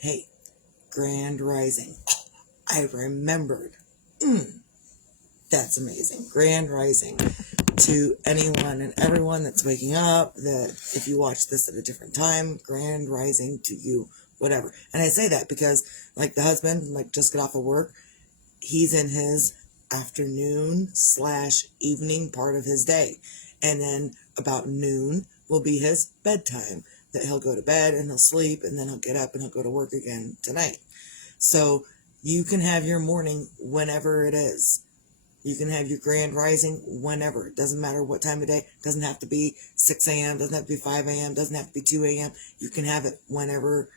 Hey, Grand Rising. I remembered. That's amazing. Grand Rising to anyone and everyone that's waking up, that if you watch this at a different time, Grand Rising to you, whatever. And I say that because, like, the husband, like, just got off of work. He's in his afternoon / evening part of his day. And then about noon will be his bedtime, that he'll go to bed and he'll sleep and then he'll get up and he'll go to work again tonight. So you can have your morning whenever it is. You can have your grand rising whenever. It doesn't matter what time of day. It doesn't have to be 6 a.m. Doesn't have to be 5 a.m. Doesn't have to be 2 a.m. You can have it whenever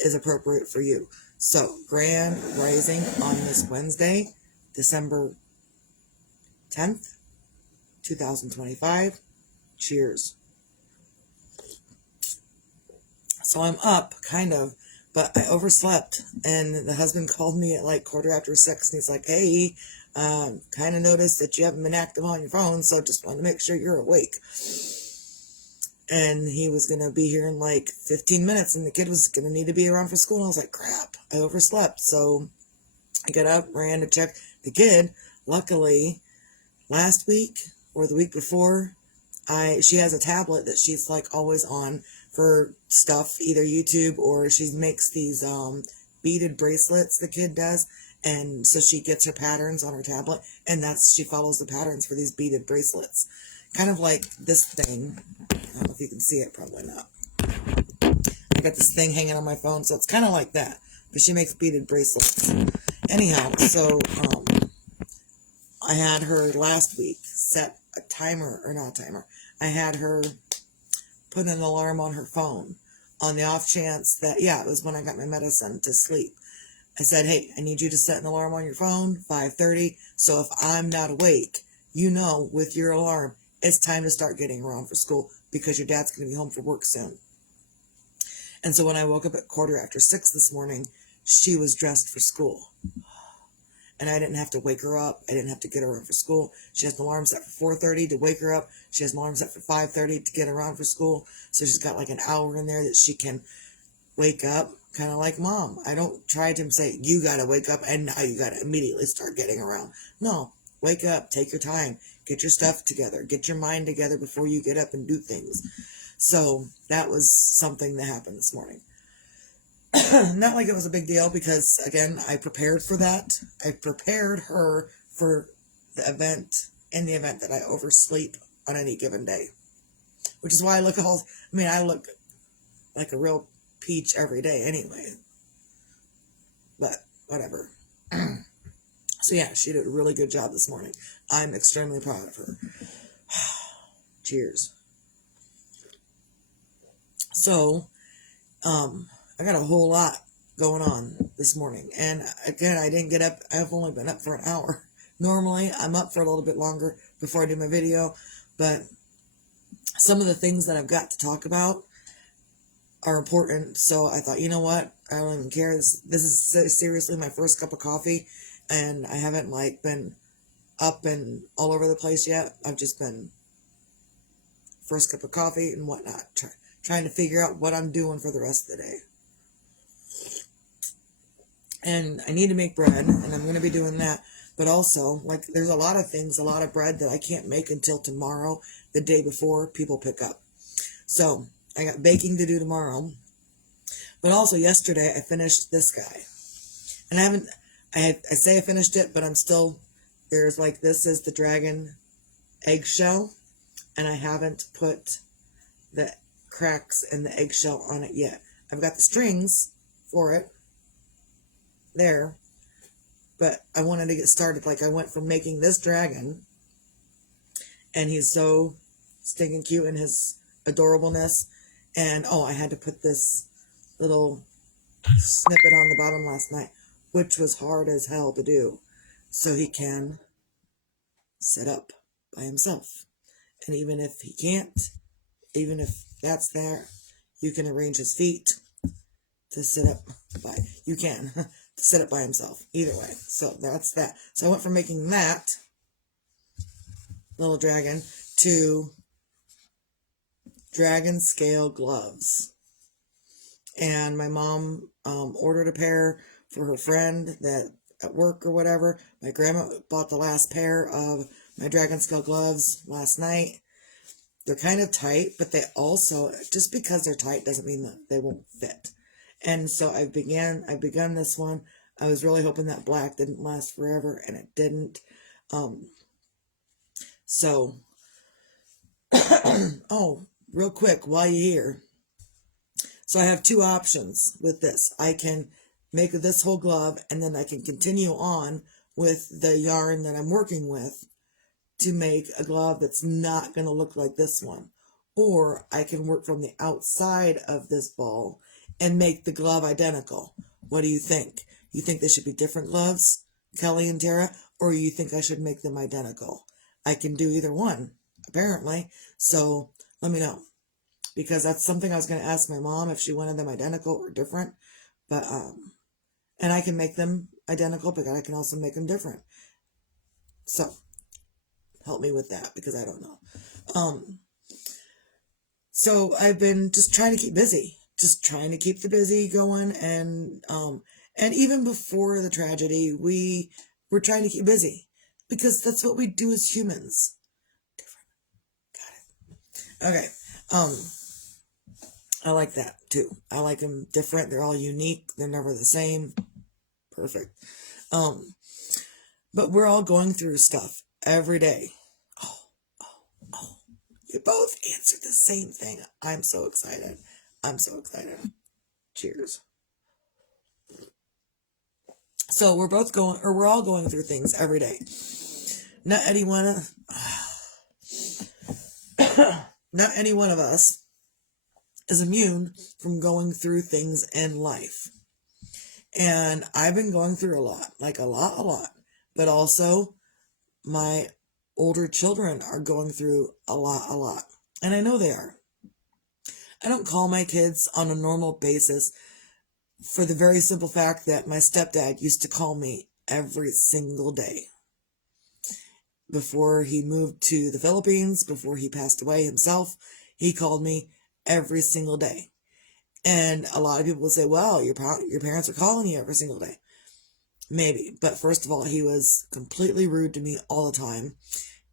is appropriate for you. So, grand rising on this Wednesday, December 10th, 2025. Cheers. So I'm up, kind of, but I overslept, and the husband called me at like 6:15, and he's like, hey, kind of noticed that you haven't been active on your phone, so just wanted to make sure you're awake. And he was going to be here in like 15 minutes, and the kid was going to need to be around for school, and I was like, crap, I overslept. So I got up, ran to check the kid. Luckily, last week or the week before, she has a tablet that she's like always on for stuff, either YouTube, or she makes these beaded bracelets, the kid does, and so she gets her patterns on her tablet, and she follows the patterns for these beaded bracelets, kind of like this thing. I don't know if you can see it, probably not. I got this thing hanging on my phone, so it's kind of like that, but she makes beaded bracelets. Anyhow, so I had her last week set a timer, or not a timer. I had her put an alarm on her phone on the off chance that, it was when I got my medicine to sleep. I said, hey, I need you to set an alarm on your phone, 5:30, so if I'm not awake, with your alarm, it's time to start getting around for school because your dad's going to be home for work soon. And so when I woke up at 6:15 this morning, she was dressed for school. And I didn't have to wake her up. I didn't have to get her up for school. She has an alarm set for 4:30 to wake her up. She has an alarm set for 5:30 to get her on for school. So she's got like an hour in there that she can wake up, kind of like mom. I don't try to say, you got to wake up and now you got to immediately start getting around. No, wake up, take your time, get your stuff together, get your mind together before you get up and do things. So that was something that happened this morning. Not like it was a big deal because, again, I prepared for that. I prepared her for the event, in the event that I oversleep on any given day. Which is why I look like a real peach every day anyway. But, whatever. So yeah, she did a really good job this morning. I'm extremely proud of her. Cheers. So, I got a whole lot going on this morning. And again, I didn't get up. I've only been up for an hour. Normally, I'm up for a little bit longer before I do my video. But some of the things that I've got to talk about are important. So I thought, you know what? I don't even care. This is seriously my first cup of coffee. And I haven't been up and all over the place yet. I've just been first cup of coffee and whatnot. Trying to figure out what I'm doing for the rest of the day. And I need to make bread, and I'm going to be doing that. But also, there's a lot of bread that I can't make until tomorrow, the day before people pick up. So, I got baking to do tomorrow. But also, yesterday, I finished this guy. And I say I finished it, but I'm still, this is the dragon eggshell, and I haven't put the cracks in the eggshell on it yet. I've got the strings for it there, but I wanted to get started. I went from making this dragon, and he's so stinking cute in his adorableness, and I had to put this little snippet on the bottom last night, which was hard as hell to do, so he can sit up by himself. And even if he can't, even if that's there, you can arrange his feet to sit up by, you can to sit up by himself, either way. So that's that. So I went from making that little dragon to dragon scale gloves. And my mom ordered a pair for her friend that at work or whatever. My grandma bought the last pair of my dragon skull gloves last night. They're kind of tight, but they also, just because they're tight doesn't mean that they won't fit. And so I've begun this one. I was really hoping that black didn't last forever, and it didn't. So, oh, real quick, while you're here. So I have two options with this. I can make this whole glove, and then I can continue on with the yarn that I'm working with to make a glove that's not going to look like this one. Or I can work from the outside of this ball and make the glove identical. What do you think? You think they should be different gloves, Kelly and Tara? Or you think I should make them identical? I can do either one, apparently. So let me know. Because that's something I was going to ask my mom if she wanted them identical or different. But, and I can make them identical, but I can also make them different. So, help me with that because I don't know. So I've been just trying to keep busy, just trying to keep the busy going. And even before the tragedy, we were trying to keep busy because that's what we do as humans. Different. Got it. Okay. I like that too. I like them different. They're all unique. They're never the same. Perfect. But we're all going through stuff every day. Oh. You both answered the same thing. I'm so excited. Cheers. So we're all going through things every day. Not any one of us is immune from going through things in life. And I've been going through a lot. But also, my older children are going through a lot. And I know they are. I don't call my kids on a normal basis for the very simple fact that my stepdad used to call me every single day. Before he moved to the Philippines, before he passed away himself, he called me every single day. And a lot of people would say, well, your parents are calling you every single day. Maybe. But first of all, he was completely rude to me all the time.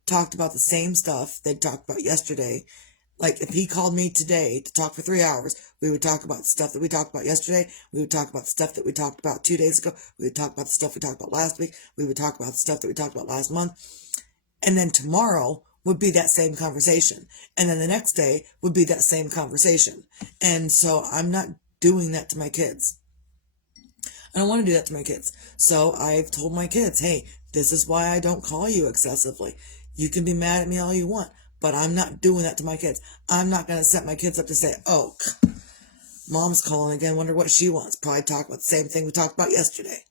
Talked about the same stuff they talked about yesterday. Like, if he called me today to talk for 3 hours, we would talk about stuff that we talked about yesterday. We would talk about stuff that we talked about 2 days ago. We would talk about the stuff we talked about last week. We would talk about the stuff that we talked about last month. And then tomorrow would be that same conversation. And then the next day would be that same conversation. And so I'm not doing that to my kids. I don't want to do that to my kids. So I've told my kids, hey, this is why I don't call you excessively. You can be mad at me all you want, but I'm not doing that to my kids. I'm not going to set my kids up to say, oh, mom's calling again, wonder what she wants. Probably talk about the same thing we talked about yesterday.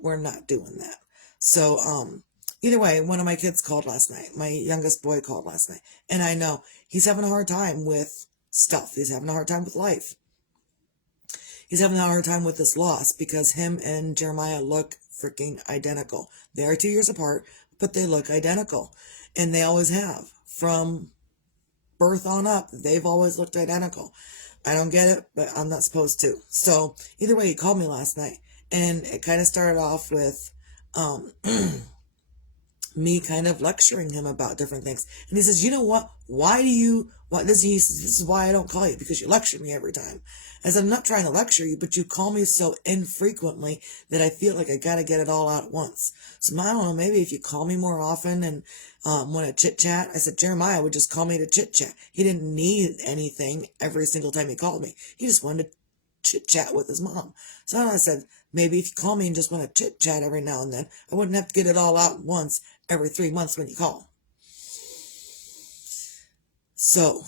We're not doing that. So, either way, one of my kids called last night. My youngest boy called last night. And I know he's having a hard time with stuff. He's having a hard time with life. He's having a hard time with this loss because him and Jeremiah look freaking identical. They are 2 years apart, but they look identical. And they always have. From birth on up, they've always looked identical. I don't get it, but I'm not supposed to. So, either way, he called me last night. And it kind of started off with me kind of lecturing him about different things. And he says, you know what? This is why I don't call you, because you lecture me every time. I said, I'm not trying to lecture you, but you call me so infrequently that I feel like I got to get it all out at once. So I don't know, maybe if you call me more often and want to chit chat. I said, Jeremiah would just call me to chit chat. He didn't need anything every single time he called me. He just wanted to chit chat with his mom. So I said, maybe if you call me and just want to chit chat every now and then, I wouldn't have to get it all out once every 3 months when you call. So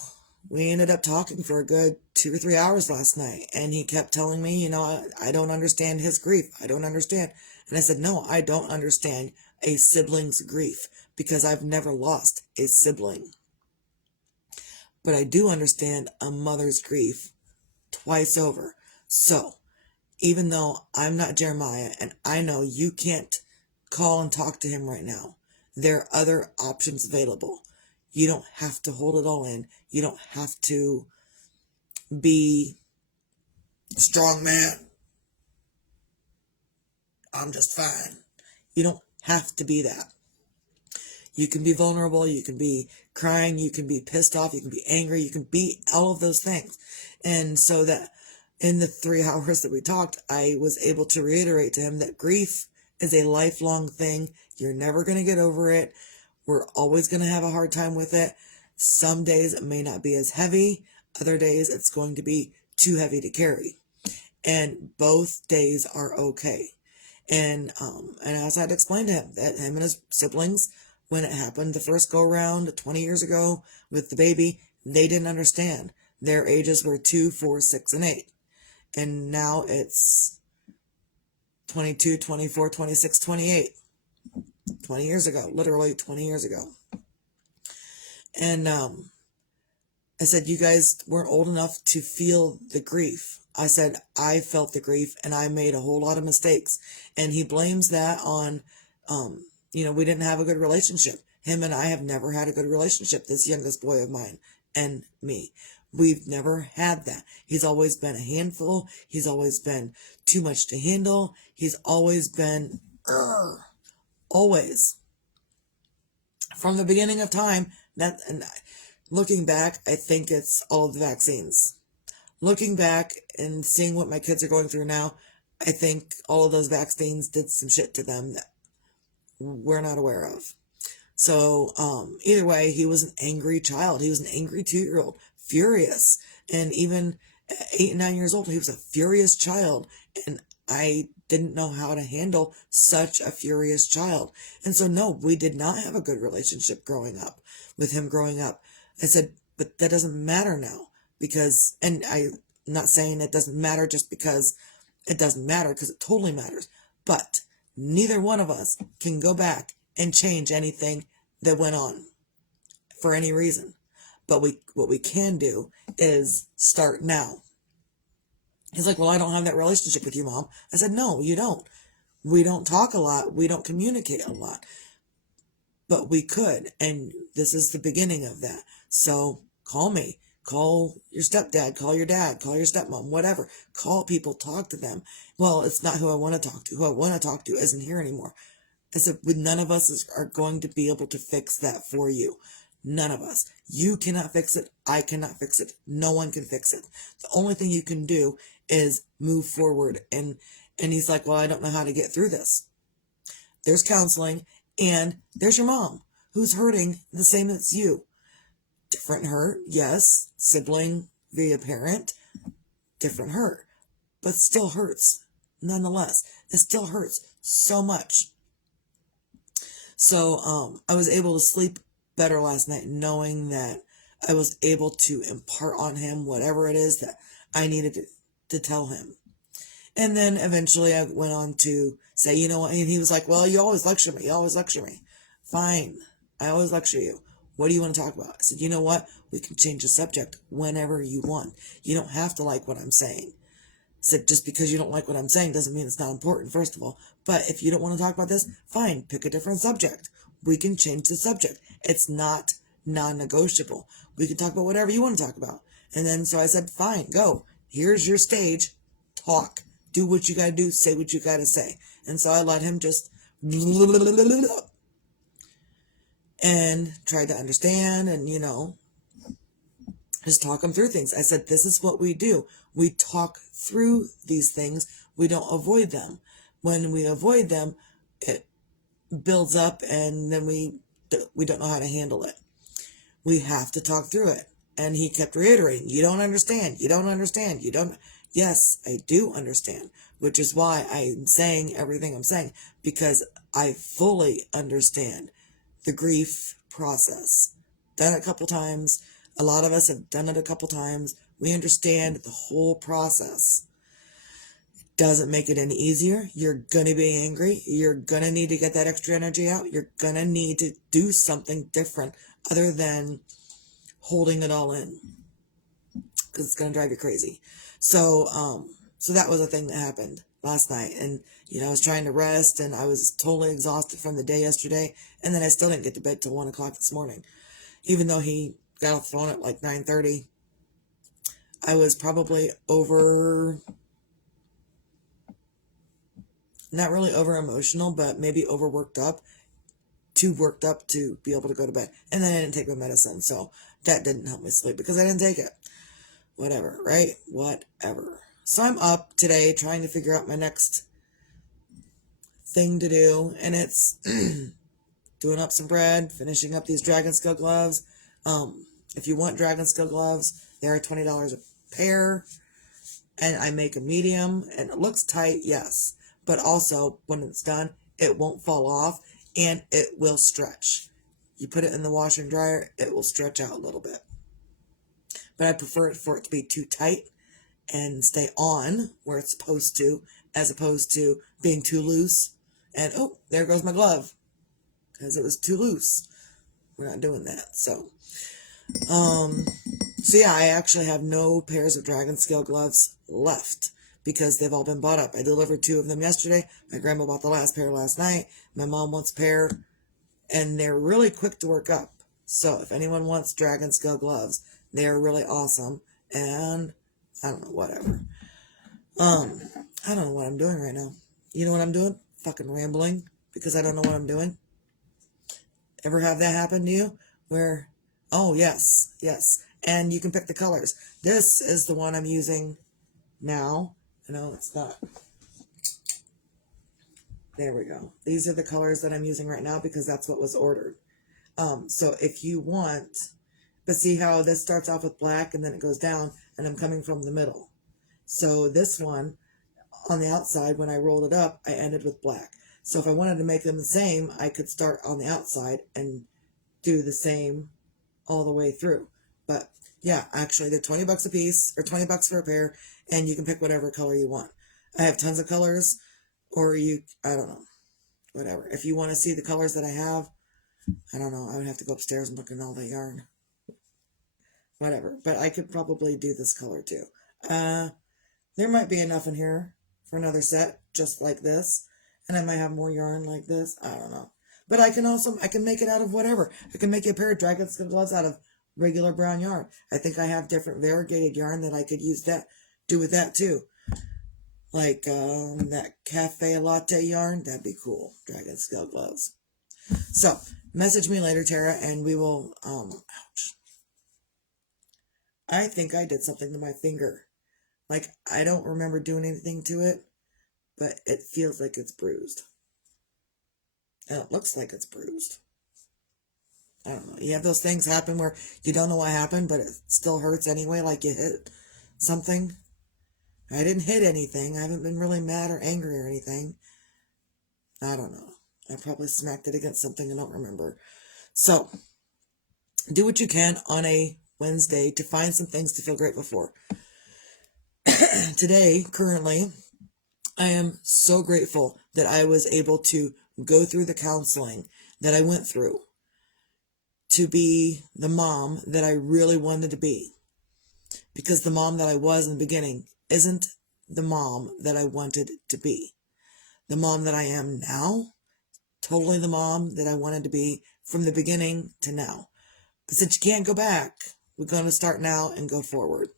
we ended up talking for a good 2 or 3 hours last night, and he kept telling me, I don't understand his grief. I don't understand. And I said, no, I don't understand a sibling's grief because I've never lost a sibling. But I do understand a mother's grief twice over. So even though I'm not Jeremiah and I know you can't call and talk to him right now, there are other options available. You don't have to hold it all in. You don't have to be strong man. I'm just fine. You don't have to be that. You can be vulnerable, you can be crying, you can be pissed off, you can be angry, you can be all of those things. And so that in the 3 hours that we talked, I was able to reiterate to him that grief is a lifelong thing. You're never going to get over it. We're always going to have a hard time with it. Some days it may not be as heavy. Other days it's going to be too heavy to carry. And both days are okay. And as I'd explained to him, that him and his siblings, when it happened the first go round 20 years ago with the baby, they didn't understand. Their ages were 2, 4, 6, and 8. And now it's 22, 24, 26, 28. 20 years ago, literally 20 years ago. And I said, you guys weren't old enough to feel the grief. I said, I felt the grief and I made a whole lot of mistakes. And he blames that on, we didn't have a good relationship. Him and I have never had a good relationship, this youngest boy of mine and me. We've never had that. He's always been a handful. He's always been too much to handle. He's always been, always. From the beginning of time, and looking back, I think it's all of the vaccines. Looking back and seeing what my kids are going through now, I think all of those vaccines did some shit to them that we're not aware of. So, either way, he was an angry child. He was an angry 2-year-old, furious. And even at 8 and 9 years old, he was a furious child. And I didn't know how to handle such a furious child. And so, no, we did not have a good relationship growing up, with him growing up. I said, but that doesn't matter now. Because, and I'm not saying it doesn't matter just because it doesn't matter, because it totally matters. But neither one of us can go back and change anything that went on for any reason. But what we can do is start now. He's like, well, I don't have that relationship with you, Mom. I said, no, you don't. We don't talk a lot. We don't communicate a lot. But we could. And this is the beginning of that. So call me. Call your stepdad, call your dad, call your stepmom, whatever. Call people, talk to them. Well, it's not who I want to talk to. Who I want to talk to isn't here anymore. I said, none of us are going to be able to fix that for you. None of us. You cannot fix it. I cannot fix it. No one can fix it. The only thing you can do is move forward. And he's like, well, I don't know how to get through this. There's counseling, and there's your mom, who's hurting the same as you. Different hurt, yes. Sibling via parent, different hurt. But still hurts, nonetheless. It still hurts so much. So I was able to sleep better last night, knowing that I was able to impart on him whatever it is that I needed to tell him. And then eventually I went on to say, you know what, and he was like, well, you always lecture me. You always lecture me. Fine. I always lecture you. What do you want to talk about? I said, you know what? We can change the subject whenever you want. You don't have to like what I'm saying. I said, just because you don't like what I'm saying doesn't mean it's not important, first of all. But if you don't want to talk about this, fine, pick a different subject. We can change the subject. It's not non-negotiable. We can talk about whatever you want to talk about. And then so I said, fine, go. Here's your stage. Talk. Do what you got to do. Say what you got to say. And so I let him just and tried to understand and, just talk them through things. I said, this is what we do. We talk through these things. We don't avoid them. When we avoid them, it builds up and then we don't know how to handle it. We have to talk through it. And he kept reiterating, you don't understand. You don't understand. You don't. Yes, I do understand, which is why I'm saying everything I'm saying, because I fully understand the grief process. Done it a couple times. A lot of us have done it a couple times. We understand the whole process. Doesn't make it any easier. You're going to be angry. You're going to need to get that extra energy out. You're going to need to do something different other than holding it all in, because it's going to drive you crazy. So that was a thing that happened last night. And, I was trying to rest and I was totally exhausted from the day yesterday. And then I still didn't get to bed till 1 o'clock this morning. Even though he got off the phone at like 9:30, I was probably over not really over emotional, but maybe overworked up, too worked up to be able to go to bed. And then I didn't take my medicine, so that didn't help me sleep because I didn't take it. Whatever, right? Whatever. So I'm up today trying to figure out my next thing to do, and it's doing up some bread, finishing up these dragon scale gloves. If you want dragon scale gloves, they are $20 a pair, and I make a medium, and it looks tight, yes, but also when it's done, it won't fall off, and it will stretch. You put it in the washer and dryer, it will stretch out a little bit. But I prefer it for it to be too tight and stay on where it's supposed to, as opposed to being too loose. And oh, there goes my glove because it was too loose. We're not doing that. So yeah, I actually have no pairs of dragon scale gloves left because they've all been bought up. I delivered 2 of them yesterday. My grandma bought the last pair last night. My mom wants a pair, and they're really quick to work up. So if anyone wants dragon scale gloves, they are really awesome. And I don't know, whatever. I don't know what I'm doing right now. You know what I'm doing? Fucking rambling because I don't know what I'm doing. Ever have that happen to you? Where, oh, yes. And you can pick the colors. This is the one I'm using now. No, it's not. There we go. These are the colors that I'm using right now because that's what was ordered. So if you want, but see how this starts off with black and then it goes down, and I'm coming from the middle. So this one, on the outside, when I rolled it up, I ended with black. So if I wanted to make them the same, I could start on the outside and do the same all the way through. But yeah, actually they're $20 a piece, or $20 for a pair, and you can pick whatever color you want. I have tons of colors, or I don't know, whatever. If you want to see the colors that I have, I don't know, I would have to go upstairs and look at all the yarn. Whatever, but I could probably do this color too. There might be enough in here for another set, just like this. And I might have more yarn like this. I don't know. But I can make it out of whatever. I can make a pair of dragon scale gloves out of regular brown yarn. I think I have different variegated yarn that I could do with that too. Like that cafe latte yarn. That'd be cool. Dragon scale gloves. So, message me later, Tara, and we will, ouch. I think I did something to my finger. Like, I don't remember doing anything to it, but it feels like it's bruised. And it looks like it's bruised. I don't know. You have those things happen where you don't know what happened, but it still hurts anyway, like you hit something. I didn't hit anything. I haven't been really mad or angry or anything. I don't know. I probably smacked it against something I don't remember. So, do what you can on a Wednesday to find some things to feel grateful for. Today, currently, I am so grateful that I was able to go through the counseling that I went through to be the mom that I really wanted to be. Because the mom that I was in the beginning isn't the mom that I wanted to be. The mom that I am now, totally the mom that I wanted to be from the beginning to now. But since you can't go back, we're going to start now and go forward.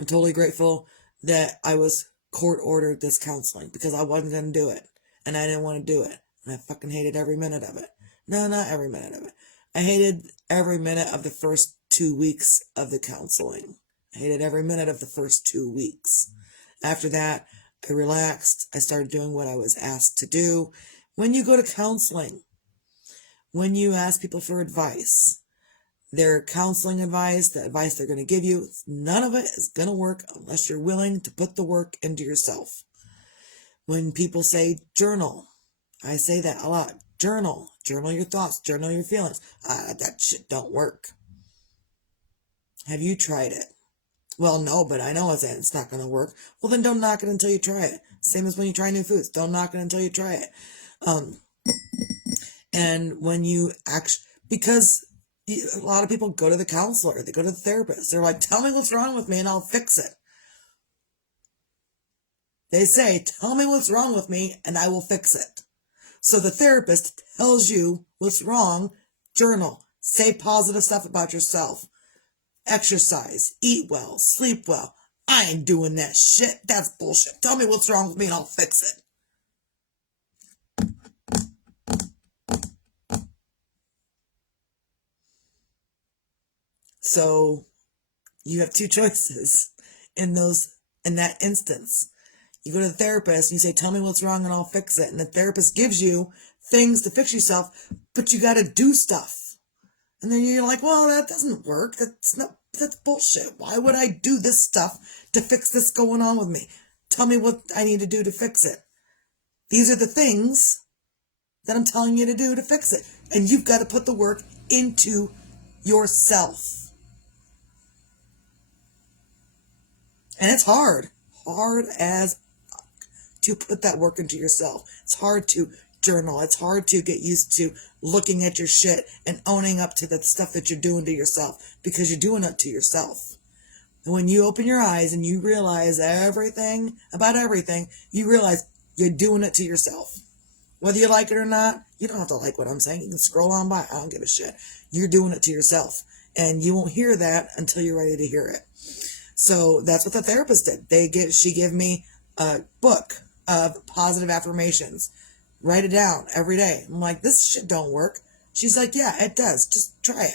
I'm totally grateful that I was court-ordered this counseling because I wasn't going to do it. And I didn't want to do it. And I fucking hated every minute of it. No, not every minute of it. I hated every minute of the first 2 weeks of the counseling. I hated every minute of the first 2 weeks. After that, I relaxed. I started doing what I was asked to do. When you go to counseling, when you ask people for advice, their counseling advice, the advice they're going to give you, none of it is going to work unless you're willing to put the work into yourself. When people say journal, I say that a lot. Journal your thoughts, journal your feelings. That shit don't work. Have you tried it? Well, no, but I know it's not going to work. Well, then don't knock it until you try it. Same as when you try new foods. Don't knock it until you try it. And when you actually, because a lot of people go to the counselor, they go to the therapist. They're like, tell me what's wrong with me and I'll fix it. They say, tell me what's wrong with me and I will fix it. So the therapist tells you what's wrong. Journal. Say positive stuff about yourself. Exercise. Eat well. Sleep well. I ain't doing that shit. That's bullshit. Tell me what's wrong with me and I'll fix it. So you have two choices in that instance. You go to the therapist and you say, tell me what's wrong and I'll fix it. And the therapist gives you things to fix yourself, but you got to do stuff. And then you're like, well, that doesn't work. That's bullshit. Why would I do this stuff to fix this going on with me? Tell me what I need to do to fix it. These are the things that I'm telling you to do to fix it. And you've got to put the work into yourself. And it's hard as to put that work into yourself. It's hard to journal. It's hard to get used to looking at your shit and owning up to the stuff that you're doing to yourself, because you're doing it to yourself. And when you open your eyes and you realize everything about everything, you realize you're doing it to yourself. Whether you like it or not, you don't have to like what I'm saying. You can scroll on by. I don't give a shit. You're doing it to yourself. And you won't hear that until you're ready to hear it. So that's what the therapist did. She gave me a book of positive affirmations. Write it down every day. I'm like, this shit don't work. She's like, yeah, it does. Just try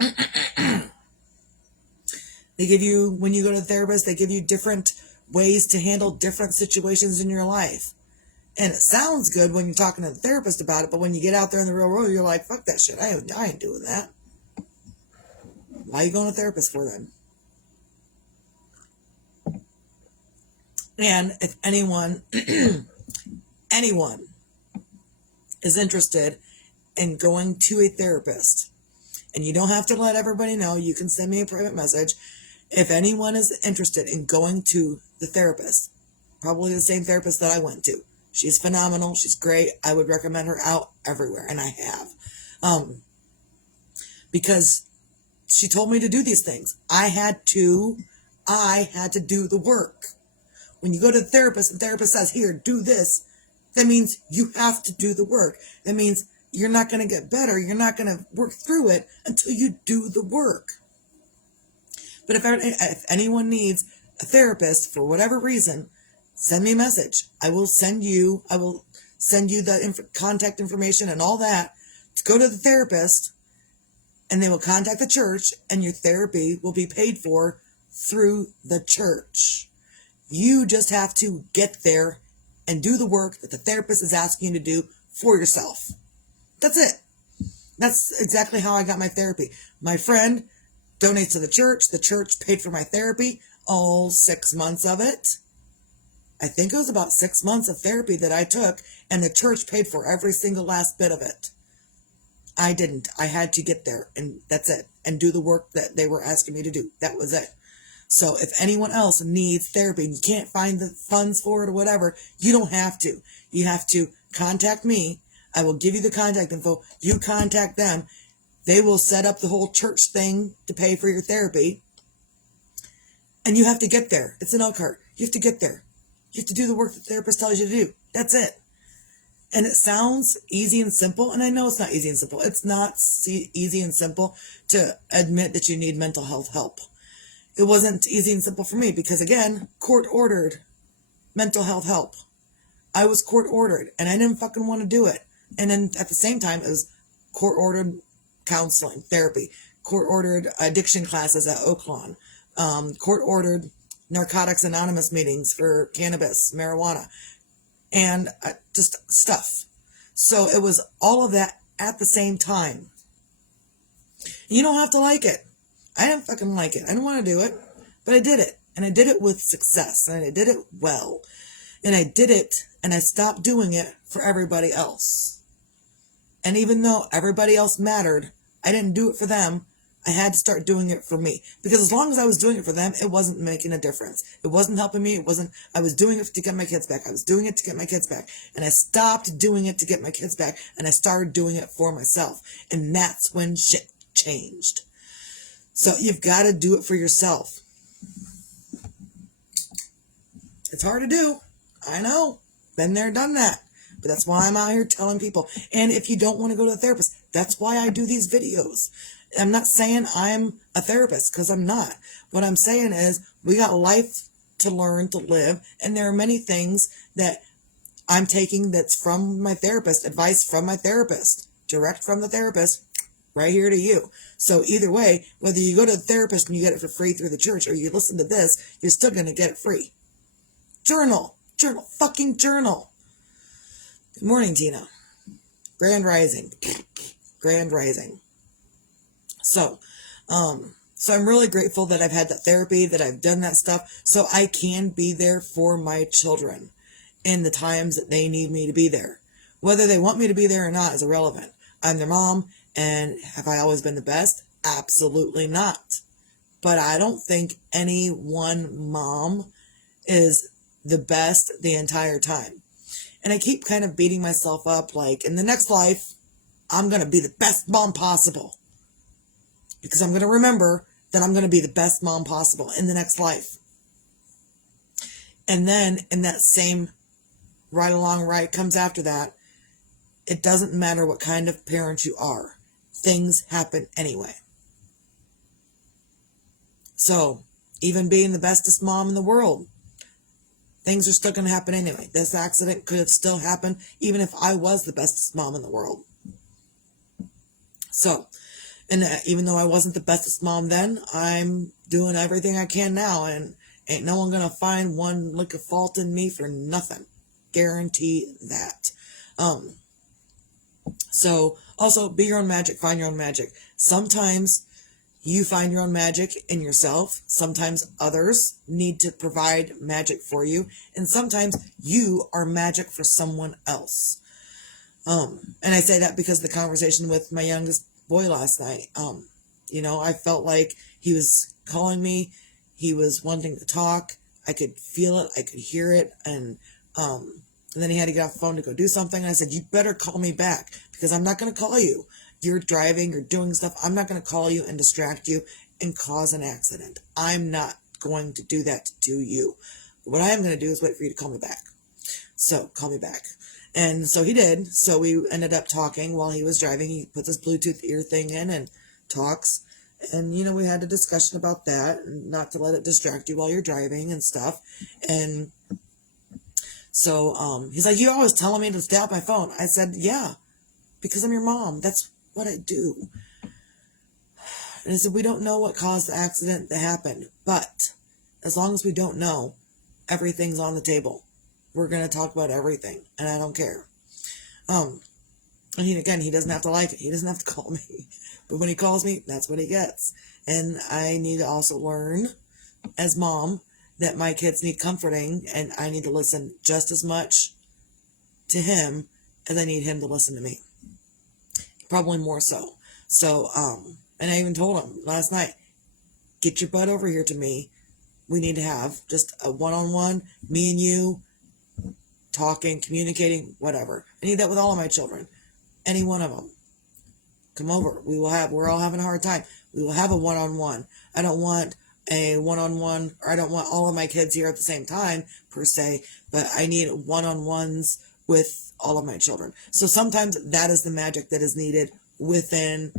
it. They give you, when you go to the therapist, they give you different ways to handle different situations in your life. And it sounds good when you're talking to the therapist about it, but when you get out there in the real world, you're like, fuck that shit. I ain't doing that. Why are you going to a therapist for then? And if anyone is interested in going to a therapist, and you don't have to let everybody know, you can send me a private message. If anyone is interested in going to the therapist, probably the same therapist that I went to. She's phenomenal. She's great. I would recommend her out everywhere, and I have. Because she told me to do these things. I had to do the work. When you go to the therapist, the therapist says, here, do this. That means you have to do the work. That means you're not going to get better. You're not going to work through it until you do the work. But if anyone needs a therapist for whatever reason, send me a message. I will send you the contact information and all that to go to the therapist, and they will contact the church, and your therapy will be paid for through the church. You just have to get there and do the work that the therapist is asking you to do for yourself. That's it. That's exactly how I got my therapy. My friend donates to the church. The church paid for my therapy, all 6 months of it. I think it was about 6 months of therapy that I took, and the church paid for every single last bit of it. I didn't. I had to get there, and that's it, and do the work that they were asking me to do. That was it. So if anyone else needs therapy and you can't find the funds for it or whatever, you don't have to. You have to contact me. I will give you the contact info. You contact them. They will set up the whole church thing to pay for your therapy. And you have to get there. It's an Elkhart. You have to get there. You have to do the work the therapist tells you to do. That's it. And it sounds easy and simple, and I know it's not easy and simple. It's not easy and simple to admit that you need mental health help. It wasn't easy and simple for me because, again, court-ordered mental health help. I was court-ordered, and I didn't fucking want to do it. And then at the same time, it was court-ordered counseling, therapy, court-ordered addiction classes at Oaklawn, court-ordered Narcotics Anonymous meetings for cannabis, marijuana, and just stuff. So it was all of that at the same time. You don't have to like it. I didn't fucking like it. I didn't want to do it, but I did it. And I did it with success, and I did it well. And I did it, and I stopped doing it for everybody else. And even though everybody else mattered, I didn't do it for them. I had to start doing it for me. Because as long as I was doing it for them, it wasn't making a difference. It wasn't helping me. I was doing it to get my kids back. I was doing it to get my kids back. And I stopped doing it to get my kids back, and I started doing it for myself. And that's when shit changed. So you've got to do it for yourself. It's hard to do. I know. Been there, done that. But that's why I'm out here telling people. And if you don't want to go to a therapist, that's why I do these videos. I'm not saying I'm a therapist, because I'm not. What I'm saying is we got life to learn to live, and there are many things that I'm taking that's from my therapist, advice from my therapist, direct from the therapist, right here to you. So either way, whether you go to the therapist and you get it for free through the church, or you listen to this, you're still going to get it free. Journal. Fucking journal. Good morning, Tina. Grand Rising. Grand Rising. So I'm really grateful that I've had that therapy, that I've done that stuff, so I can be there for my children in the times that they need me to be there. Whether they want me to be there or not is irrelevant. I'm their mom, and have I always been the best? Absolutely not. But I don't think any one mom is the best the entire time. And I keep kind of beating myself up, like, in the next life, I'm going to be the best mom possible. Because I'm going to remember that I'm going to be the best mom possible in the next life. And then in that same right comes after that, it doesn't matter what kind of parent you are. Things happen anyway. So, even being the bestest mom in the world, things are still going to happen anyway. This accident could have still happened even if I was the bestest mom in the world. So, and even though I wasn't the bestest mom then, I'm doing everything I can now, and ain't no one going to find one lick of fault in me for nothing. Guarantee that. So, also, be your own magic, find your own magic. Sometimes you find your own magic in yourself. Sometimes others need to provide magic for you. And sometimes you are magic for someone else. And I say that because of the conversation with my youngest boy last night. I felt like he was calling me. He was wanting to talk. I could feel it. I could hear it. And then he had to get off the phone to go do something. And I said, you better call me back, because I'm not going to call you. You're driving, you're doing stuff. I'm not going to call you and distract you and cause an accident. I'm not going to do that to you. What I am going to do is wait for you to call me back. So, call me back. And so he did. So we ended up talking while he was driving. He puts his Bluetooth ear thing in and talks. And, we had a discussion about that, not to let it distract you while you're driving and stuff. And so he's like, you're always telling me to stay off my phone. I said, yeah, because I'm your mom. That's what I do. And I said, we don't know what caused the accident that happened, but as long as we don't know, everything's on the table. We're going to talk about everything, and I don't care. And he doesn't have to like it. He doesn't have to call me. But when he calls me, that's what he gets. And I need to also learn, as mom, that my kids need comforting, and I need to listen just as much to him as I need him to listen to me. Probably more so. So, and I even told him last night, get your butt over here to me. We need to have just a one-on-one, me and you, talking, communicating, whatever. I need that with all of my children. Any one of them. Come over. We're all having a hard time. We will have a one-on-one. I don't want a one-on-one, or I don't want all of my kids here at the same time, per se, but I need one-on-ones with all of my children. So sometimes that is the magic that is needed within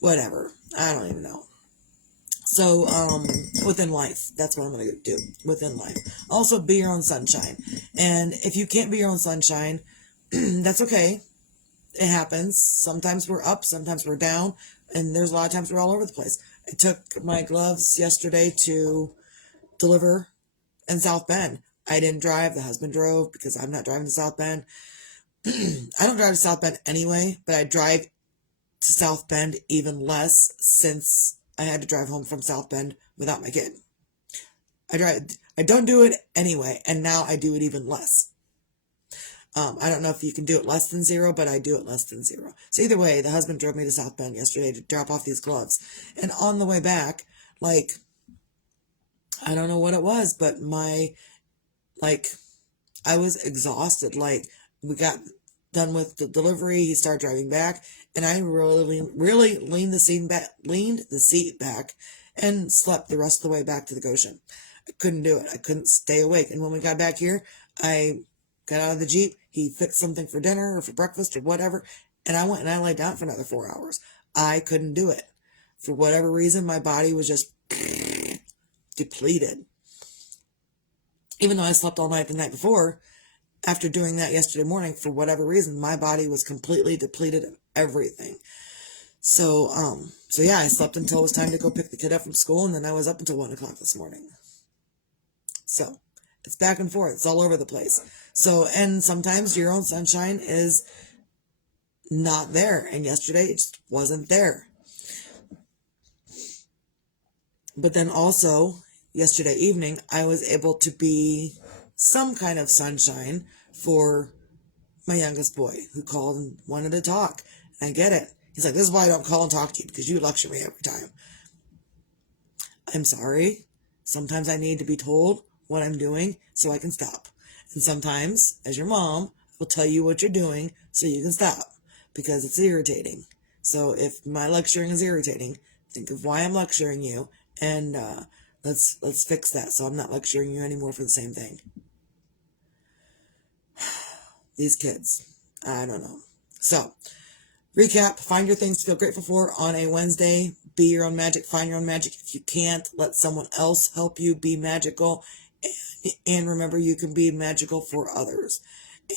whatever. I don't even know. So, within life, that's what I'm going to do, within life. Also, be your own sunshine. And if you can't be your own sunshine, that's okay. It happens. Sometimes we're up, sometimes we're down, and there's a lot of times we're all over the place. I took my gloves yesterday to deliver in South Bend. I didn't drive, the husband drove, because I'm not driving to South Bend. I don't drive to South Bend anyway, but I drive to South Bend even less since I had to drive home from South Bend without my kid. I don't do it anyway, and now I do it even less. I don't know if you can do it less than 0, but I do it less than 0. So either way, the husband drove me to South Bend yesterday to drop off these gloves. And on the way back, I don't know what it was, but I was exhausted. We got done with the delivery, he started driving back, and I really leaned the seat back and slept the rest of the way back to the Goshen. I couldn't do it. I couldn't stay awake. And when we got back here, I got out of the Jeep. He fixed something for dinner or for breakfast or whatever, and I went and I laid down for another 4 hours. I couldn't do it. For whatever reason, my body was just depleted. Even though I slept all night the night before, after doing that yesterday morning, for whatever reason, my body was completely depleted of everything. So yeah, I slept until it was time to go pick the kid up from school, and then I was up until 1 o'clock this morning. So it's back and forth. It's all over the place. So, and sometimes your own sunshine is not there. And yesterday it just wasn't there. But then also, yesterday evening, I was able to be some kind of sunshine for my youngest boy, who called and wanted to talk. And I get it. He's like, this is why I don't call and talk to you, because you lecture me every time. I'm sorry. Sometimes I need to be told what I'm doing so I can stop. And sometimes, as your mom, I will tell you what you're doing so you can stop, because it's irritating. So if my lecturing is irritating, think of why I'm lecturing you, and let's fix that so I'm not lecturing you anymore for the same thing. These kids, I don't know. So, recap, find your things to feel grateful for on a Wednesday. Be your own magic, find your own magic. If you can't, let someone else help you be magical. And remember, you can be magical for others.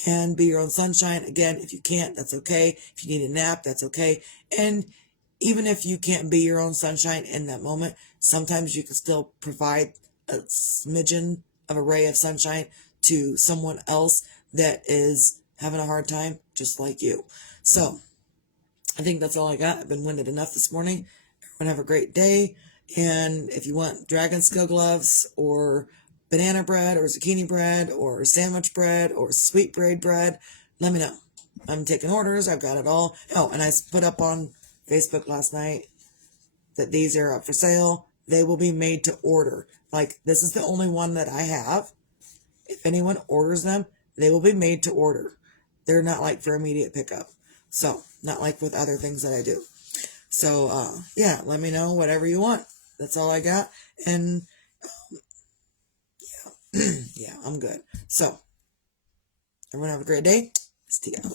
And be your own sunshine. Again, if you can't, that's okay. If you need a nap, that's okay. And even if you can't be your own sunshine in that moment, sometimes you can still provide a smidgen of a ray of sunshine to someone else that is having a hard time, just like you. So, I think that's all I got. I've been winded enough this morning. Everyone have a great day. And if you want dragon skill gloves or banana bread or zucchini bread or sandwich bread or sweet braid bread, let me know. I'm taking orders. I've got it all. Oh, and I put up on Facebook last night that these are up for sale. They will be made to order. Like, this is the only one that I have. If anyone orders them, they will be made to order. They're not like for immediate pickup. So, not like with other things that I do. So, yeah, let me know whatever you want. That's all I got. And, yeah, I'm good. So, everyone have a great day. Stay out.